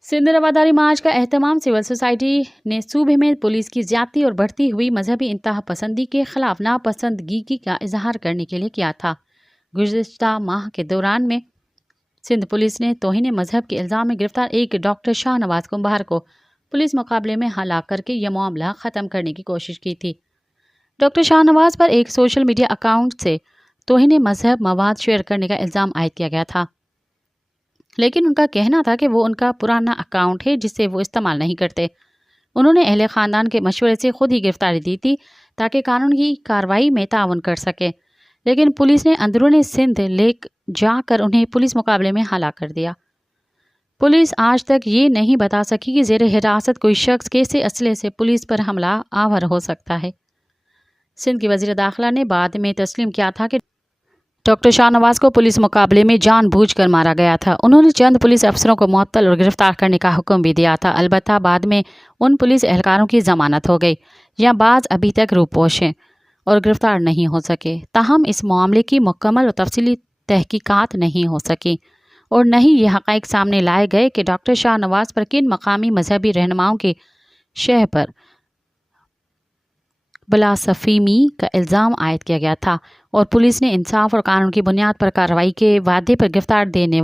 سندھ رواداری مارچ کا اہتمام سول سوسائٹی نے صوبے میں پولیس کی زیادتی اور بڑھتی ہوئی مذہبی انتہا پسندی کے خلاف ناپسندگی کا اظہار کرنے کے لیے کیا تھا۔ گزشتہ ماہ کے دوران میں سندھ پولیس نے توہین مذہب کے الزام میں گرفتار ایک ڈاکٹر شاہ نواز کمبھار کو پولیس مقابلے میں ہلاک کر کے یہ معاملہ ختم کرنے کی کوشش کی تھی۔ ڈاکٹر شاہ نواز پر ایک سوشل میڈیا اکاؤنٹ سے توہین مذہب مواد شیئر کرنے کا الزام عائد کیا گیا تھا، لیکن ان کا کہنا تھا کہ وہ ان کا پرانا اکاؤنٹ ہے جسے وہ استعمال نہیں کرتے۔ انہوں نے اہل خاندان کے مشورے سے خود ہی گرفتاری دی تھی تاکہ قانون کی کارروائی میں تعاون کر سکے، لیکن پولیس نے اندرون سندھ لے جا کر انہیں پولیس مقابلے میں ہلاک کر دیا۔ پولیس آج تک یہ نہیں بتا سکی کہ زیر حراست کوئی شخص کیسے اسلحے سے پولیس پر حملہ آور ہو سکتا ہے۔ سندھ کی وزیر داخلہ نے بعد میں تسلیم کیا تھا کہ ڈاکٹر شاہ نواز کو پولیس مقابلے میں جان بوجھ کر مارا گیا تھا۔ انہوں نے چند پولیس افسروں کو معطل اور گرفتار کرنے کا حکم بھی دیا تھا، البتہ بعد میں ان پولیس اہلکاروں کی ضمانت ہو گئی یا بعض ابھی تک روپوش ہیں اور گرفتار نہیں ہو سکے۔ تاہم اس معاملے کی مکمل اور تفصیلی تحقیقات نہیں ہو سکی اور نہ ہی یہ حقائق سامنے لائے گئے کہ ڈاکٹر شاہ نواز پر کن مقامی مذہبی رہنماؤں کے شہ پر بلاسفیمی کا الزام عائد کیا گیا تھا، اور پولیس نے انصاف اور قانون کی بنیاد پر کارروائی کے وعدے پر گرفتاری دینے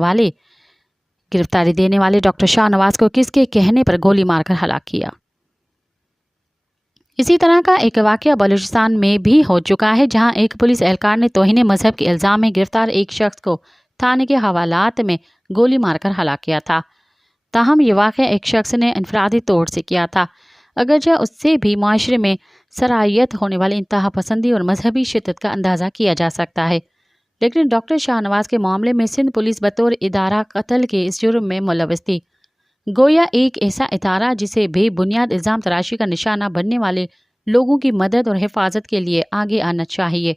والے ڈاکٹر شاہ نواز کو کس کے کہنے پر گولی مار کر ہلاک کیا۔ اسی طرح کا ایک واقعہ بلوچستان میں بھی ہو چکا ہے، جہاں ایک پولیس اہلکار نے توہین مذہب کے الزام میں گرفتار ایک شخص کو تھانے کے حوالات میں گولی مار کر ہلاک کیا تھا۔ تاہم یہ واقعہ ایک شخص نے انفرادی طور سے کیا تھا، اگرچہ اس سے بھی معاشرے میں سرایت ہونے والی انتہا پسندی اور مذہبی شدت کا اندازہ کیا جا سکتا ہے۔ لیکن ڈاکٹر شاہ نواز کے معاملے میں سندھ پولیس بطور ادارہ قتل کے اس جرم میں ملوث تھی، گویا ایک ایسا ادارہ جسے بے بنیاد الزام تراشی کا نشانہ بننے والے لوگوں کی مدد اور حفاظت کے لیے آگے آنا چاہیے،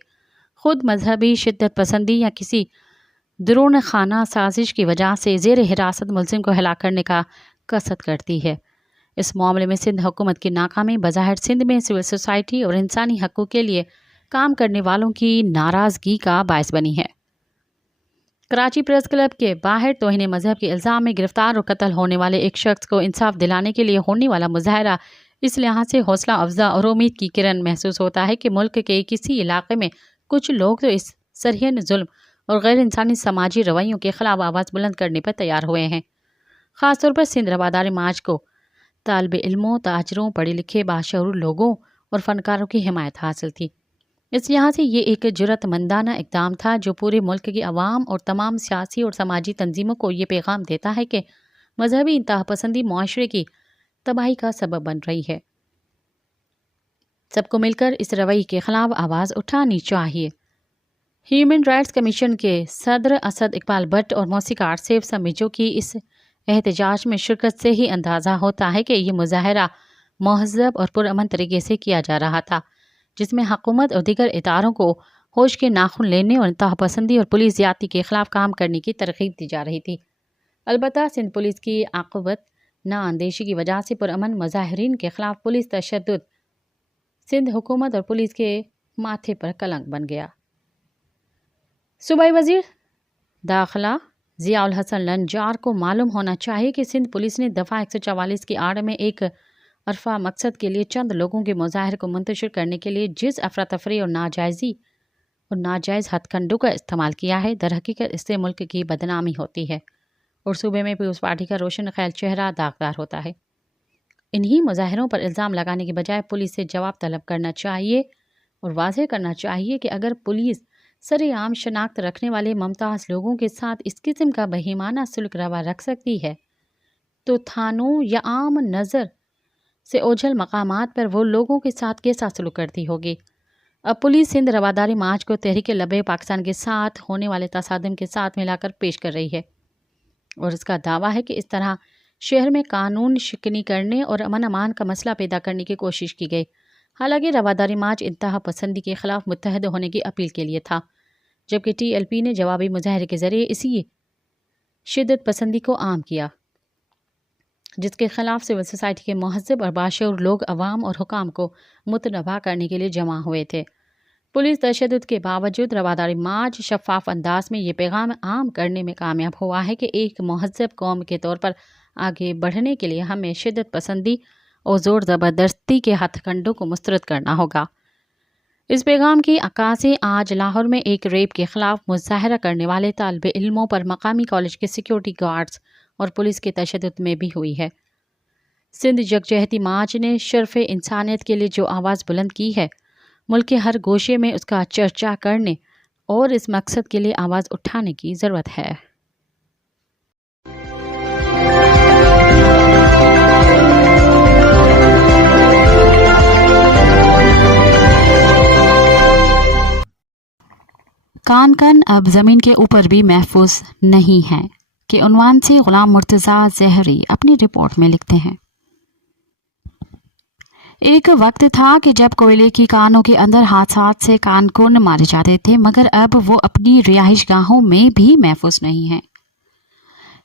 خود مذہبی شدت پسندی یا کسی درون خانہ سازش کی وجہ سے زیر حراست ملزم کو ہلاک کرنے کا قصد کرتی ہے۔ اس معاملے میں سندھ حکومت کی ناکامی بظاہر سندھ میں سول سوسائٹی اور انسانی حقوق کے لیے کام کرنے والوں کی ناراضگی کا باعث بنی ہے۔ کراچی پریس کلب کے باہر توہین مذہب کے الزام میں گرفتار اور قتل ہونے والے ایک شخص کو انصاف دلانے کے لیے ہونے والا مظاہرہ اس لحاظ سے حوصلہ افزا اور امید کی کرن محسوس ہوتا ہے کہ ملک کے کسی علاقے میں کچھ لوگ تو اس سرحد ظلم اور غیر انسانی سماجی رویوں کے خلاف آواز بلند کرنے پر تیار ہوئے ہیں۔ خاص طور پر سندھ رواداری مارچ کو طالب علموں، تاجروں، پڑھے لکھے باشعور لوگوں اور فنکاروں کی حمایت حاصل تھی۔ اس لحاظ سے یہ ایک جرأت مندانہ اقدام تھا جو پورے ملک کی عوام اور تمام سیاسی اور سماجی تنظیموں کو یہ پیغام دیتا ہے کہ مذہبی انتہا پسندی معاشرے کی تباہی کا سبب بن رہی ہے۔ سب کو مل کر اس رویے کے خلاف آواز اٹھانی چاہیے۔ ہیومن رائٹس کمیشن کے صدر اسد اقبال بٹ اور موسیقار سیف سمیجو کی اس احتجاج میں شرکت سے ہی اندازہ ہوتا ہے کہ یہ مظاہرہ مہذب اور پرامن طریقے سے کیا جا رہا تھا، جس میں حکومت اور دیگر اداروں کو ہوش کے ناخن لینے اور انتہا پسندی اور پولیس زیادتی کے خلاف کام کرنے کی ترغیب دی جا رہی تھی۔ البتہ سندھ پولیس کی عاقبت نا اندیشی کی وجہ سے پرامن مظاہرین کے خلاف پولیس تشدد سندھ حکومت اور پولیس کے ماتھے پر کلنک بن گیا۔ صوبائی وزیر داخلہ ضیاء الحسن لنجار کو معلوم ہونا چاہیے کہ سندھ پولیس نے دفعہ 144 کی آڑ میں ایک عرفہ مقصد کے لیے چند لوگوں کے مظاہرے کو منتشر کرنے کے لیے جس افراتفری اور ناجائز ہتھ کنڈوں کا استعمال کیا ہے، در حقیقت اس سے ملک کی بدنامی ہوتی ہے اور صوبے میں پیپلز پارٹی کا روشن خیال چہرہ داغدار ہوتا ہے۔ انہی مظاہروں پر الزام لگانے کے بجائے پولیس سے جواب طلب کرنا چاہیے اور واضح کرنا چاہیے کہ اگر پولیس سر عام شناخت رکھنے والے ممتاز لوگوں کے ساتھ اس قسم کا بہیمانہ سلوک روا رکھ سکتی ہے تو تھانوں یا عام نظر سے اوجھل مقامات پر وہ لوگوں کے ساتھ کیسا سلوک کرتی ہوگی۔ اب پولیس سندھ رواداری مارچ کو تحریک لبیک پاکستان کے ساتھ ہونے والے تصادم کے ساتھ ملا کر پیش کر رہی ہے اور اس کا دعویٰ ہے کہ اس طرح شہر میں قانون شکنی کرنے اور امن امان کا مسئلہ پیدا کرنے کی کوشش کی گئی۔ حالانکہ رواداری مارچ انتہا پسندی کے خلاف متحد ہونے کی اپیل کے لیے تھا، جبکہ ٹی ایل پی نے جوابی مظاہرے کے ذریعے اسی شدت پسندی کو عام کیا، جس کے خلاف سول سوسائٹی کے مہذب اور باشعور لوگ عوام اور حکام کو متنبہ کرنے کے لیے جمع ہوئے تھے۔ پولیس تشدد کے باوجود رواداری مارچ شفاف انداز میں یہ پیغام عام کرنے میں کامیاب ہوا ہے کہ ایک مہذب قوم کے طور پر آگے بڑھنے کے لیے ہمیں شدت پسندی اور زور زبردستی کے ہتھ کنڈوں کو مسترد کرنا ہوگا۔ اس پیغام کی عکاسی آج لاہور میں ایک ریپ کے خلاف مظاہرہ کرنے والے طالب علموں پر مقامی کالج کے سیکیورٹی گارڈز اور پولیس کے تشدد میں بھی ہوئی ہے۔ سندھ یکجہتی مارچ نے شرف انسانیت کے لیے جو آواز بلند کی ہے، ملک کے ہر گوشے میں اس کا چرچا کرنے اور اس مقصد کے لیے آواز اٹھانے کی ضرورت ہے۔ کان کن اب زمین کے اوپر بھی محفوظ نہیں ہے کہ عنوان سے غلام مرتضیٰ زہری اپنی رپورٹ میں لکھتے ہیں، ایک وقت تھا کہ جب کوئلے کی کانوں کے اندر حادثات سے کان کن مارے جاتے تھے، مگر اب وہ اپنی رہائش گاہوں میں بھی محفوظ نہیں ہیں۔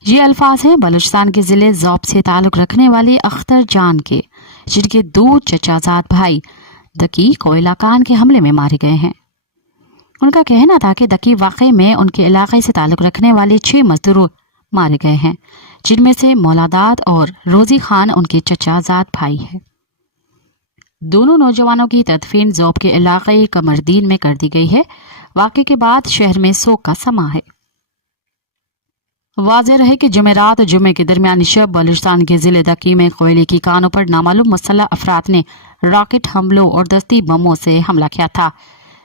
یہ الفاظ ہیں بلوچستان کے ضلع ذوب سے تعلق رکھنے والے اختر جان کے، جن کے 2 چچا زاد بھائی دکی کوئلہ کان کے حملے میں مارے گئے ہیں۔ ان کا کہنا تھا کہ دکی واقعے میں ان کے علاقے سے تعلق رکھنے والے 6 مزدور مارے گئے ہیں، جن میں سے مولادات اور روزی خان ان کے چچا زاد بھائی ہیں۔ دونوں نوجوانوں کی تدفین ذوب کے علاقے قمردین میں کر دی گئی ہے۔ واقعے کے بعد شہر میں سوگ کا سما ہے۔ वाज़ेह रहे कि जुमेरात और जुमे के दरमियान शब बलूचिस्तान के ज़िले दक्की में कोयले की कानों पर नामालूम मुसल्लह अफराद ने रॉकेट हमलों और दस्ती बमों से हमला किया था,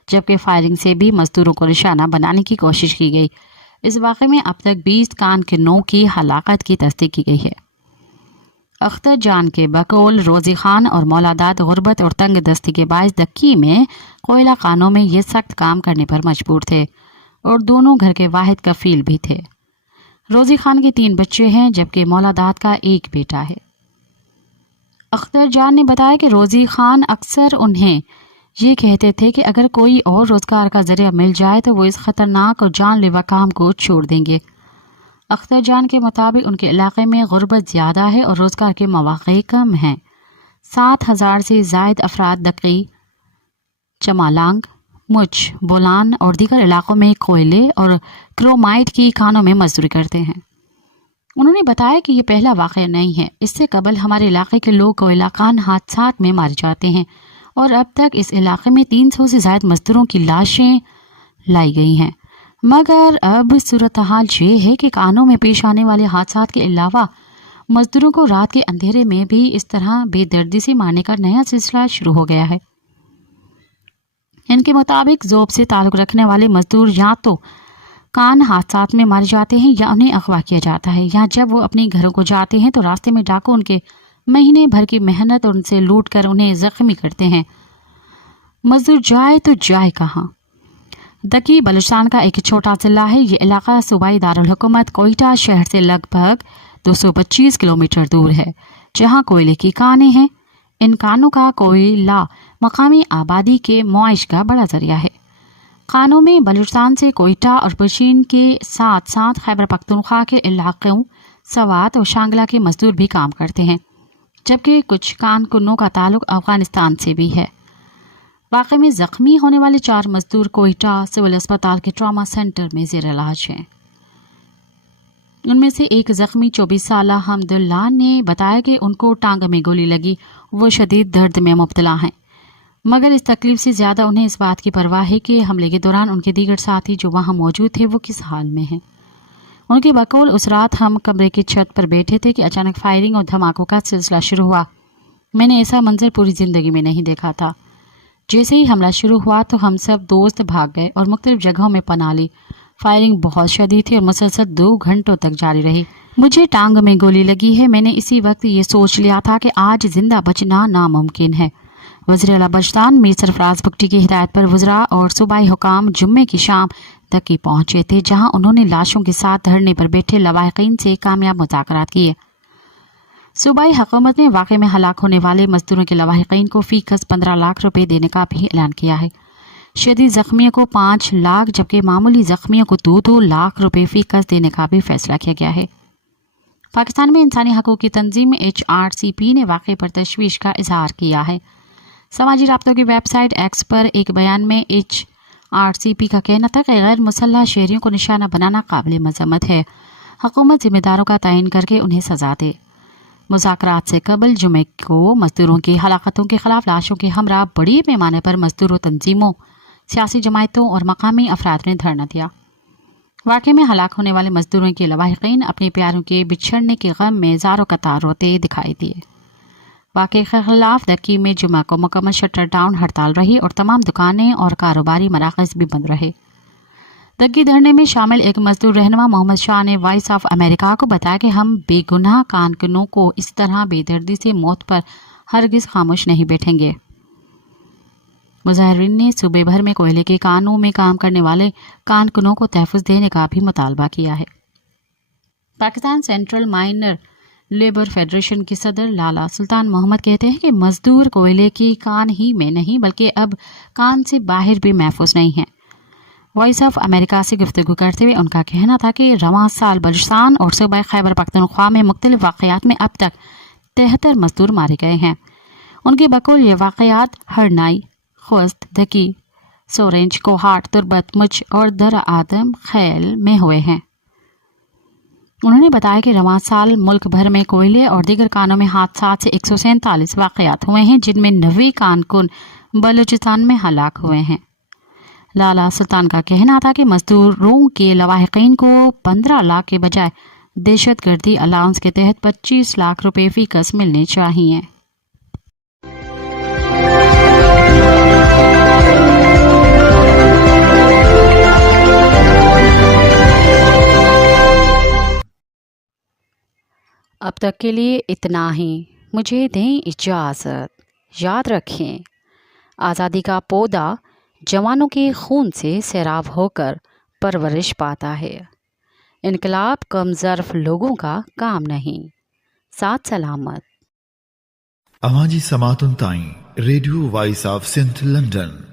जबकि फायरिंग से भी मजदूरों को निशाना बनाने की कोशिश की गई। इस वाक़े में अब तक 20 कानकुनों की हलाकत की तस्दीक की गई है। अख्तर जान के बकौल रोज़ी खान और मौलादाद गुर्बत और तंग दस्ती के बायस दक्की में कोयला खानों में ये सख्त काम करने पर मजबूर थे और दोनों घर के वाहिद कफील भी थे। रोज़ी खान के 3 बच्चे हैं, जबकि मौलादाद का 1 बेटा है। अख्तर जान ने बताया कि रोज़ी खान अक्सर उन्हें ये कहते थे कि अगर कोई और रोज़गार का ज़रिया मिल जाए तो वो इस ख़तरनाक और जानलेवा काम को छोड़ देंगे। अख्तर जान के मुताबिक उनके इलाके में गुर्बत ज़्यादा है और रोज़गार के मौक़े कम हैं। 7,000 से ज़ायद अफराद दक्की, चमालांग, मुच, बोलान और दीगर इलाकों में कोयले और क्रोमाइट की खानों में मजदूरी करते हैं। उन्होंने बताया कि ये पहला वाक़या नहीं है। इससे कबल हमारे इलाके के लोग कोयला खान हादसात में मारे जाते हैं और अब तक इस इलाके में 300 से ज़ायद मजदूरों की लाशें लाई गई हैं। मगर अब सूरत हाल ये है कि कानों में पेश आने वाले हादसात के अलावा मजदूरों को रात के अंधेरे में भी इस तरह बेदर्दी से मारने का नया सिलसिला शुरू हो गया है। इनके मुताबिक ज़ोब से ताल्लुक़ रखने वाले मजदूर या तो कान हादसात में मारे जाते हैं या उन्हें अगवा किया जाता है, या जब वो अपने घरों को जाते हैं तो रास्ते में डाकू उनके महीने भर की मेहनत और उनसे लूट कर उन्हें ज़ख्मी करते हैं। मजदूर जाए तो जाए कहाँ? दक्की बलूचिस्तान का एक छोटा ज़िला है। ये इलाका सूबाई दारुल हुकूमत कोयटा शहर से लगभग 225 किलोमीटर दूर है, जहाँ कोयले की कानें हैं। इन कानों का कोयला मकामी आबादी के मुआइश का बड़ा जरिया है। कानों में बलूचिस्तान से कोयटा और पशीन के साथ साथ खैबर पख्तूनख्वा के इलाकों सवात और शांगला के मजदूर भी काम करते हैं, जबकि कुछ कानकुनों का ताल्लुक अफगानिस्तान से भी है। वाक़े में ज़ख्मी होने वाले 4 मजदूर कोयटा सिविल अस्पताल के ट्रॉमा सेंटर में ज़ेर इलाज हैं। उनमें से एक ज़ख्मी 24 साला हमदुल्ला ने बताया कि उनको टांग में गोली लगी, वो शदीद दर्द में मुब्तला हैं, मगर इस तकलीफ से ज़्यादा उन्हें इस बात की परवाह है कि हमले के दौरान उनके दीगर साथी जो वहाँ मौजूद थे वो किस हाल में हैं। उनके बकौल उस रात हम कमरे की छत पर बैठे थे कि अचानक फायरिंग और धमाकों का सिलसिला शुरू हुआ। मैंने ऐसा मंजर पूरी ज़िंदगी में नहीं देखा था। जैसे ही हमला शुरू हुआ तो हम सब दोस्त भाग गए और मुख्तलिफ जगहों में पनाह ली। फायरिंग बहुत शदीद थी और मुसलसल 2 घंटों तक जारी रही। मुझे टांग में गोली लगी है। मैंने इसी वक्त ये सोच लिया था कि आज जिंदा बचना नामुमकिन है। वज़ीर आला बलूचिस्तान मीर सरफराज भुट्टी की हिदायत पर वज़रा और सूबाई हुकाम जुम्मे की शाम दक्की पहुंचे थे, जहां उन्होंने लाशों के साथ धरने पर बैठे लवाहिकीन से कामयाब मुज़ाकरात किए। सूबाई हुकूमत ने वाक़े में हलाक होने वाले मजदूरों के लवाहिकीन को फ़ीकस 15 लाख रुपए देने का भी ऐलान किया है। शदीद ज़ख्मियों को 5 लाख जबकि मामूली ज़ख्मियों को 2-2 लाख रुपए फ़ीकस देने का भी फैसला किया गया है। पाकिस्तान में इंसानी हकूक़ की तंजीम HRCP ने वाक़े पर तशवीश का इजहार किया है। समाजी राब्तों की वेबसाइट एक्स पर एक बयान में HRCP का कहना था कि गैर मुसल्लह शहरियों को निशाना बनाना काबिल मज़म्मत है। हुकूमत जिम्मेदारों का तयन करके उन्हें सज़ा दे। मुज़ाकरात से कबल जुमे को मजदूरों की हलाकतों के खिलाफ लाशों के हमरा बड़ी पैमाने पर मजदूरों, तंजीमों, सियासी जमायतों और मकामी अफराद ने धरना दिया। वाक़े में हलाक होने वाले मजदूरों के लवाहिकीन अपने प्यारों के बिछड़ने के गम में ज़ारो कतार रोते दिखाई दिए। वाक़े के खिलाफ दक्की में जुमा को मुकम्मल शटर डाउन हड़ताल रही और तमाम दुकानें और कारोबारी मराकज़ भी बंद रहे। दक्की धरने में शामिल एक मजदूर रहनुमा मोहम्मद शाह ने वॉइस ऑफ अमेरिका को बताया कि हम बेगुनाह कानकुनों को इस तरह बेदर्दी से मौत पर हरगिज़ खामोश नहीं बैठेंगे। मुजाहिरीन ने सूबे भर में कोयले के कानों में काम करने वाले कानकुनों को तहफ़्फ़ुज़ देने का भी मुतालबा किया है। Pakistan central minor labour federation के सदर लाला सुल्तान मोहम्मद कहते हैं कि मजदूर कोयले की कान ही में नहीं बल्कि अब कान से बाहर भी महफूज नहीं है। वॉइस ऑफ अमेरिका से गुफ्तगू करते हुए उनका कहना था कि रवां साल बलूचिस्तान और सूबा खैबर पख्तूनख्वा में मुख्तलिफ वाक़यात में अब तक 73 मजदूर मारे गए हैं। उनके बकौल ये वाक़यात हरनाई, खुस्त, दक्की, सोरेंज, कोहाट, तुरबत, मुच और दर आदम खैल में हुए हैं। उन्होंने बताया कि रवां साल मुल्क भर में कोयले और दीगर कानों में हादसात से 147 वाक़यात हुए हैं, जिनमें 90 कानकुन बलूचिस्तान में हलाक हुए हैं। लाला सुल्तान का कहना था कि मजदूरों के लवाहिकीन को 15 लाख के बजाय दहशतगर्दी अलाउंस के तहत 25 लाख रुपए फीकस मिलने चाहिए। अब तक के लिए इतना ही, मुझे दें इजाज़त। याद रखें, आज़ादी का पौधा जवानों के खून से सैराब होकर परवरिश पाता है। इनकलाब कमज़र्फ लोगों का काम नहीं। साथ सलामत। अवाजी समातुन ताई radio voice of Sindh London.